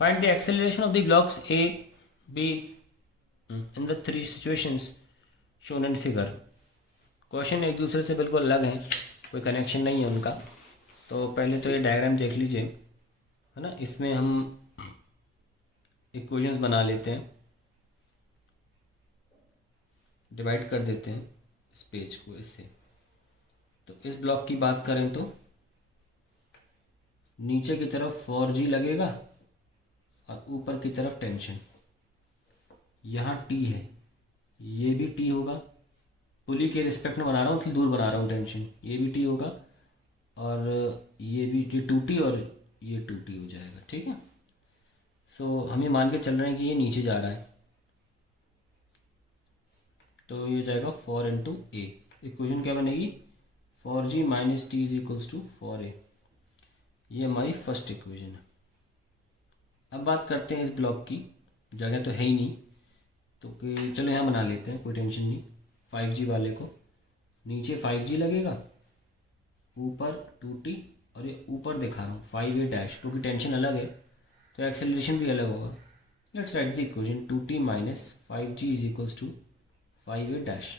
Find the acceleration of the blocks A, B in the three situations shown in figure. Question एक दूसरे से बिल्कुल अलग हैं, कोई कनेक्शन नहीं है उनका। तो पहले तो ये डायग्राम देख लीजिए, है ना। इसमें हम इक्वेशंस बना लेते हैं, डिवाइड कर देते हैं इस पेज को इससे। तो इस ब्लॉक की बात करें तो नीचे की तरफ 4G लगेगा और ऊपर की तरफ टेंशन। यहाँ T है, ये भी T होगा। पुली के रिस्पेक्ट में बना रहा हूँ, फिर दूर बना रहा हूँ टेंशन। ये भी T होगा और ये भी, ये 2T और ये 2T हो जाएगा, ठीक है। सो हम ये मान के चल रहे हैं कि ये नीचे जा रहा है, तो ये हो जाएगा 4 इंटू ए। इक्वेशन क्या बनेगी? 4G minus T is equals to 4a। ये हमारी फर्स्ट इक्वेशन है। अब बात करते हैं इस ब्लॉक की। जगह तो है ही नहीं, तो कि चलो यहाँ बना लेते हैं, कोई टेंशन नहीं। 5G वाले को नीचे 5G लगेगा, ऊपर 2T, और ये ऊपर दिखा रहा हूँ 5a डैश, क्योंकि टेंशन अलग है तो एक्सेलरेशन भी अलग होगा। Let's write the equation 2T minus 5G is equals to 5a dash.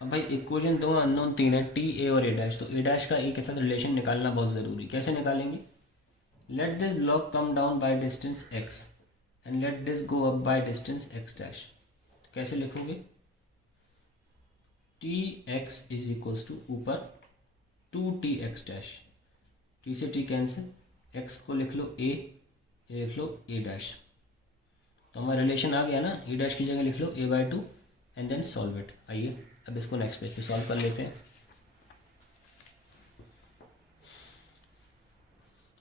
अब भाई इक्वेशन दो अननोन तीन है, टी, ए और ए डैश। तो ए डैश का एक ऐसा रिलेशन निकालना बहुत ज़रूरी। कैसे निकालेंगे? Let this block come down by distance x and let this go up by distance x dash. तो कैसे लिखोगे? T x is equals to ऊपर 2Tx डैश, टी से टी कैंसिल, x को लिख लो a, लिख लो a डैश। तो हमारा रिलेशन आ गया ना। ए डैश की जगह लिख लो a/2 and then solve it. आइए अब इसको नेक्स्ट पेज पे सॉल्व कर लेते हैं।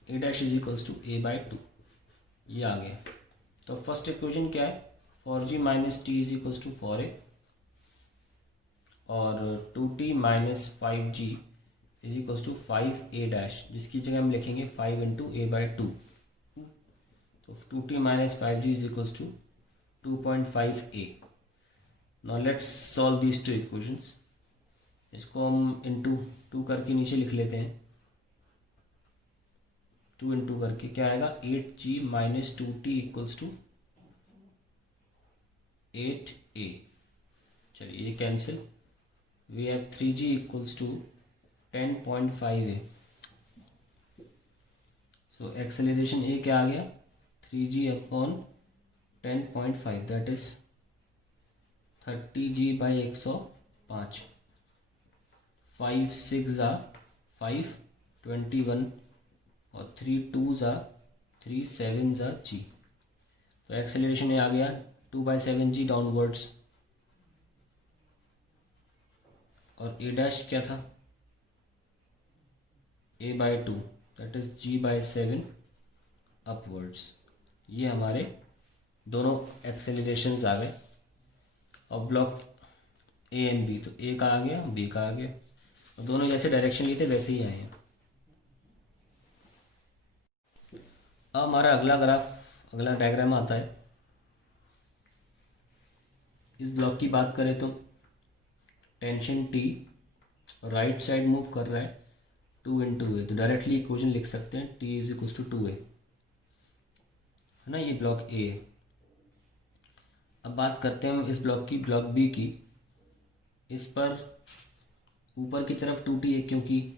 a dash is equals to a/2, ये आ गया। तो फर्स्ट इक्वेशन क्या है? 4G minus T is equals to 4a और 2T minus 5G is equals to 5a dash, जिसकी जगह हम लिखेंगे 5 इंटू a/2। तो 2T minus 5G is equals to 2.5a। Now let's solve these two equations. इसको हम इंटू 2 करके नीचे लिख लेते हैं। 2 इंटू करके क्या आएगा? 8G minus 2T equals to 8a। चलिए ये cancel. We have 3G equals to 10.5a। So acceleration a क्या आ गया? 3G upon 10.5, that is 30G by 105। 5 6 ज़ा 5, 21 और 3 2 ज़ा 3, 7 ज़ा G। तो एक्सेलरेशन ये आ गया 2/7G डाउनवर्ड्स। और ए डैश क्या था? a/2, that is G/7 upwards. ये हमारे दोनों एक्सेलरेशंस आ गए। और ब्लॉक ए एंड बी, तो ए का आ गया, बी का आ गया, और दोनों जैसे डायरेक्शन लिए थे वैसे ही आए हैं। अब हमारा अगला ग्राफ, अगला डायग्राम आता है। इस ब्लॉक की बात करें तो टेंशन टी और राइट साइड मूव कर रहा है 2 इंटू ए। तो डायरेक्टली इक्वेशन लिख सकते हैं T is equals to 2a, है ना। ये ब्लॉक ए है। अब बात करते हैं इस ब्लॉक की, ब्लॉक बी की। इस पर ऊपर की तरफ 2T है, क्योंकि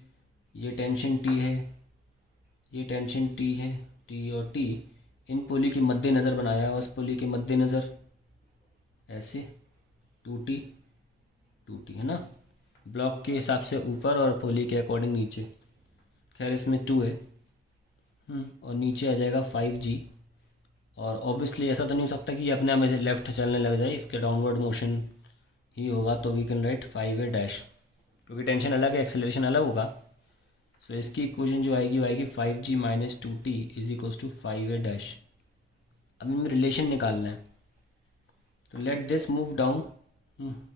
ये टेंशन T है, ये टेंशन T है। T और T इन पुली के मद्देनज़र बनाया है, उस पुली के मद्देनज़र ऐसे 2T 2T, है ना। ब्लॉक के हिसाब से ऊपर और पुली के अकॉर्डिंग नीचे। खैर इसमें 2 है और नीचे आ जाएगा 5G। और ऑब्वियसली ऐसा तो नहीं हो सकता कि ये अपने आप ऐसे लेफ्ट चलने लग जाए, इसके डाउनवर्ड मोशन ही होगा। तो we can write 5a dash, क्योंकि टेंशन अलग है, एक्सेलरेशन अलग होगा। सो इसकी इक्वेशन जो आएगी वो आएगी 5G minus 2T is equals to 5a dash. अब इनमें रिलेशन निकालना है। तो let this move down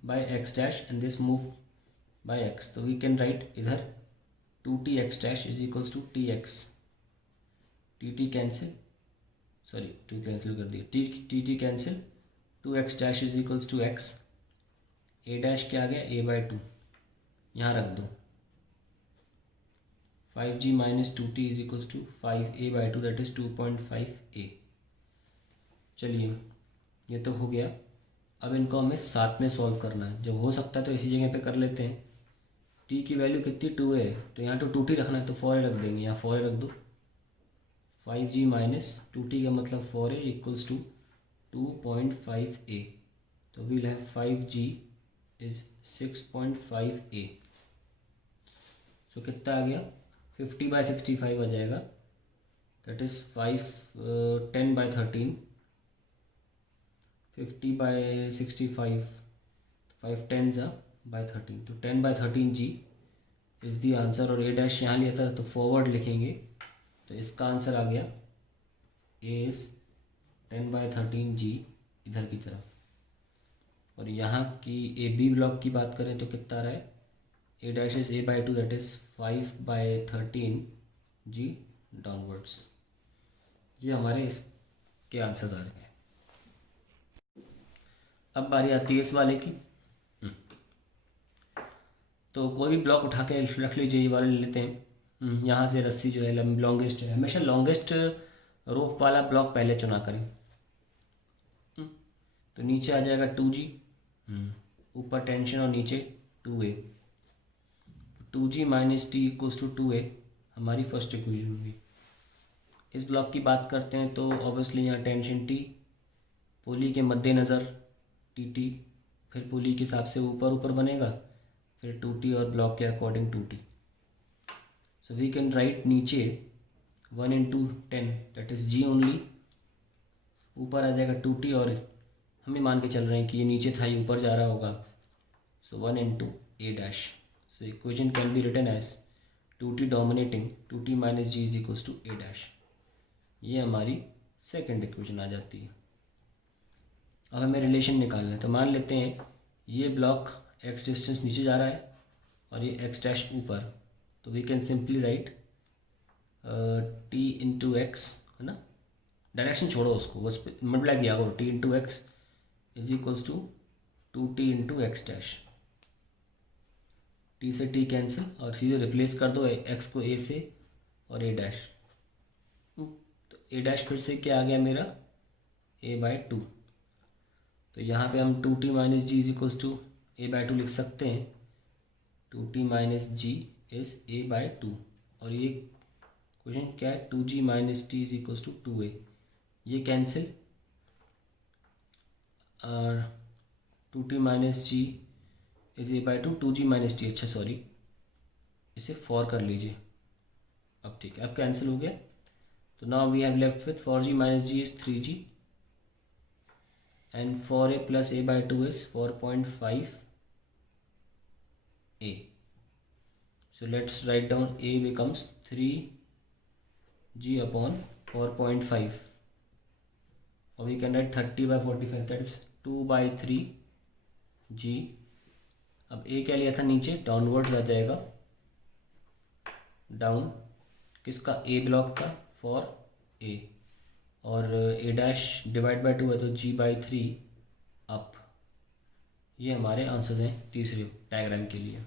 by x dash and this move by x। तो वी कैन राइट इधर 2Tx dash is equals to Tx। T cancel, sorry 2 cancel कर दिया, T cancel, 2x dash is equals to x। a dash क्या आ गया? a/2, यहाँ रख दो। 5g minus 2t is equals to 5a/2 that is 2.5a। चलिए ये तो हो गया। अब इनको हमें साथ में सॉल्व करना है। जब हो सकता है तो इसी जगह पे कर लेते हैं। t की वैल्यू कितनी 2 है, तो यहाँ तो 2t रखना है तो 4a रख देंगे, यहाँ 4a रख दो। 5g माइनस 2t का मतलब 4a इक्वल्स टू 2.5a। तो we'll have 5g is 6.5a। सो कितना आ गया, 50/65 आ जाएगा, दैट इज़ 10/13। 50/65, 5 10s/13, तो 10/13g इज़ दी आंसर। और a डैश यहाँ लिया था तो फॉरवर्ड लिखेंगे, तो इसका आंसर आ गया a इज़ 10/13g इधर की तरफ। और यहाँ की ए बी ब्लॉक की बात करें तो कितना आ रहा है, a dash is a/2 that is 5/13g downwards. ये हमारे इसके आंसर्स आ गए। अब बारी आती है इस वाले की। तो कोई भी ब्लॉक उठा के रख लीजिए, ये वाले लेते हैं। यहाँ से रस्सी जो है लॉन्गेस्ट है, हमेशा लॉन्गेस्ट रोप वाला ब्लॉक पहले चुना करें। तो नीचे आ जाएगा 2g, ऊपर टेंशन और नीचे 2a। 2g minus T equals to 2a हमारी फर्स्ट इक्वेशन होगी। इस ब्लॉक की बात करते हैं तो ऑब्वियसली यहाँ टेंशन t, पुली के मद्देनज़र टी, फिर पुली के हिसाब से ऊपर बनेगा, फिर 2t और ब्लॉक के according 2t। So we can write नीचे 1 × 10 दैट इज़ g ओनली, ऊपर आ जाएगा 2t और हमें मान के चल रहे हैं कि ये नीचे था, ये ऊपर जा रहा होगा। So 1 × a dash. So equation can be written as 2t dominating 2t minus g is equals to a dash. ये हमारी सेकेंड इक्वेशन आ जाती है। अब हमें रिलेशन निकालना है, तो मान लेते हैं ये ब्लॉक x डिस्टेंस नीचे जा रहा है और ये x डैश ऊपर, तो we can simply write t × x, है ना, डायरेक्शन छोड़ो उसको, बस मल्टीप्लाई किया करो, t × x is equals to 2t × x dash. t से t कैंसिल और सीधे रिप्लेस कर दो x को a से और a डैश। तो a डैश फिर से क्या आ गया मेरा, a/2। तो यहाँ पे हम 2t minus g is equals to a/2 लिख सकते हैं। 2t minus g is a/2 और ये क्वेश्चन क्या है, 2g minus T is equals to 2a। ये कैंसिल और 2t minus g is a/2, 2g minus t, अच्छा सॉरी इसे 4 कर लीजिए। अब ठीक है, अब कैंसिल हो गया। तो now we have left with 4g minus g is 3g and 4a plus a/2 is 4.5a. So let's write down a becomes 3g upon 4.5, or we can write 30/45, that is 2/3g। अब a क्या लिया था नीचे, downward आ जाएगा, down किसका, a block का for a, और a dash divide by 2 है तो g/3 अप। ये हमारे आंसर्स हैं तीसरे डायग्राम के लिए।